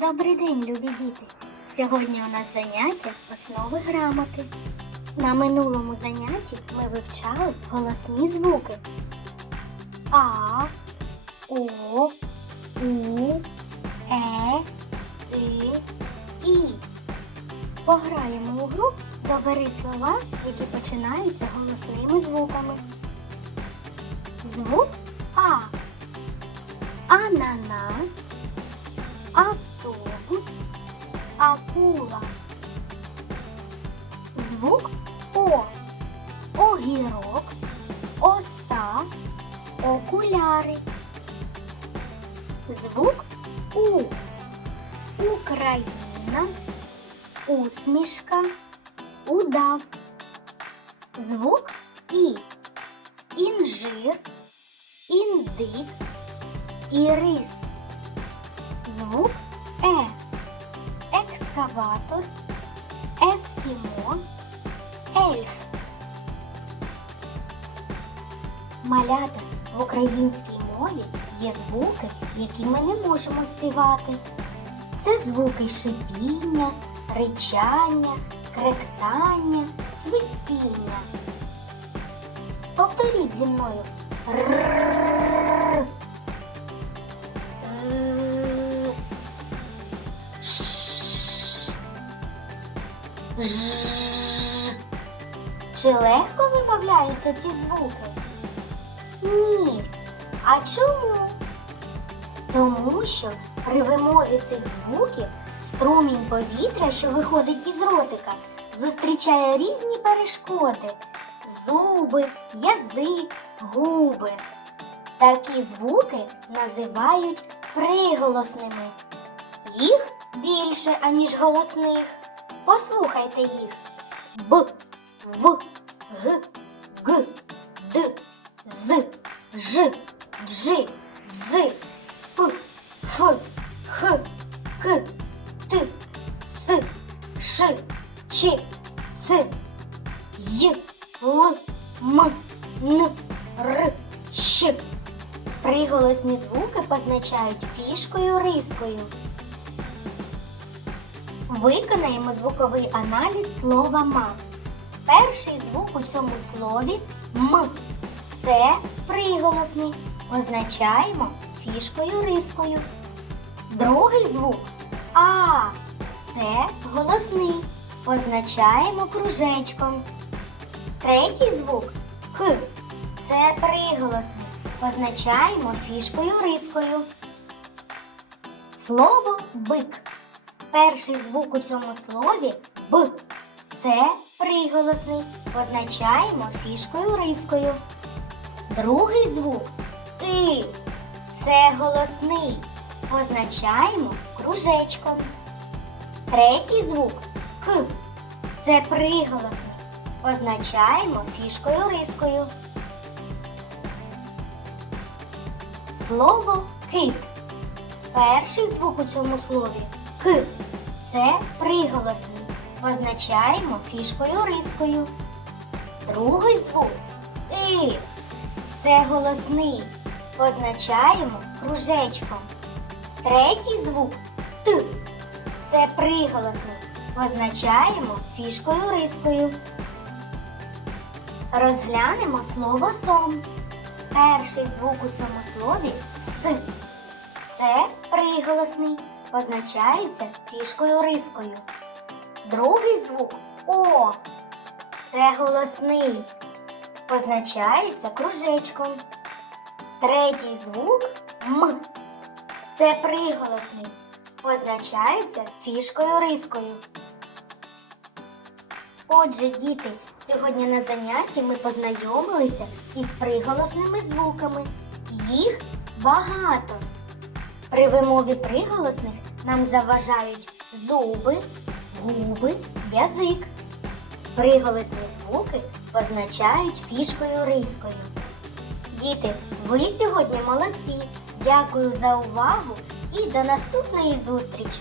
Добрий день, любі діти! Сьогодні у нас заняття основи грамоти. На минулому занятті ми вивчали голосні звуки А, О, У, Е, И, І. Пограємо у гру Добери слова, які починаються голосними звуками. Звук А. Ананас акула. Звук О. Огірок, оса, окуляри. Звук У. Україна, усмішка, удав. Звук І. Інжир, індик, ірис. Звук Е. Екскаватор, ескімо, ельф. Малята в українській мові є звуки, які ми не можемо співати. Це звуки шипіння, ричання, кректання, свистіння. Повторіть зі мною. Чи легко вимовляються ці звуки? Ні. А чому? Тому що при вимові цих звуків струмінь повітря, що виходить із ротика, зустрічає різні перешкоди зуби, язик, губи. Такі звуки називають приголосними. Їх більше, аніж голосних. Послухайте їх. Б, В, Г, Г, Д, З, Ж, Дж, Дз, П, Ф, Х, К, Т, С, Ш, Ч, Ц, Й, Л, М, Н, Р, Щ. Приголосні звуки позначають фішкою рискою. Виконаємо звуковий аналіз слова ма. Перший звук у цьому слові м. Це приголосний. Позначаємо фішкою рискою. Другий звук А. Це голосний. Позначаємо кружечком. Третій звук К. Це приголосний. Позначаємо фішкою рискою. Слово бик. Перший звук у цьому слові Б. Це приголосний. Позначаємо фішкою рискою. Другий звук И. Це голосний. Позначаємо кружечком. Третій звук К. Це приголосний. Позначаємо фішкою рискою. Слово кит. Перший звук у цьому слові К. Це приголосний. Позначаємо фішкою рискою. Другий звук И. Це голосний. Позначаємо кружечком. Третій звук Т. Це приголосний. Позначаємо фішкою рискою. Розглянемо слово сон. Перший звук у цьому слові С. Це приголосний. Позначається фішкою рискою. Другий звук О. Це голосний. Позначається кружечком. Третій звук М. Це приголосний. Позначається фішкою рискою. Отже, діти, сьогодні на занятті ми познайомилися із приголосними звуками. Їх багато. При вимові приголосних нам заважають зуби, губи, язик. Приголосні звуки позначають фішкою рискою. Діти, ви сьогодні молодці. Дякую за увагу і до наступної зустрічі!